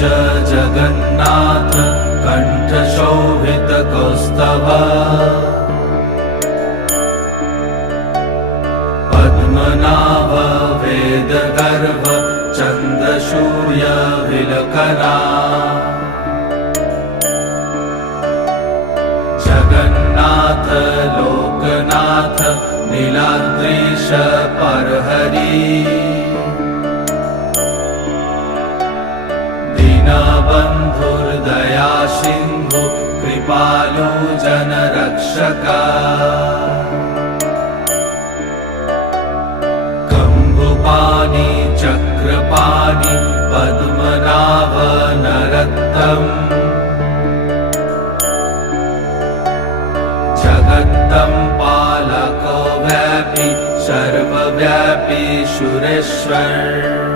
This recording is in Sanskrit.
जगन्नाथ कण्ठशोभितकौस्तभ पद्मनाभ वेदगर्भ चन्द्रसूर्यविलकरा जगन्नाथ लोकनाथ नीलाद्रीश परहरि दीनबन्धुर्दया सिन्धु कृपालु जनरक्षका कम्बुपाणि चक्रपाणि पद्मनाभ नरोत्तम जगत्तं पालको व्यापी सर्वव्यापी सुरेश्वर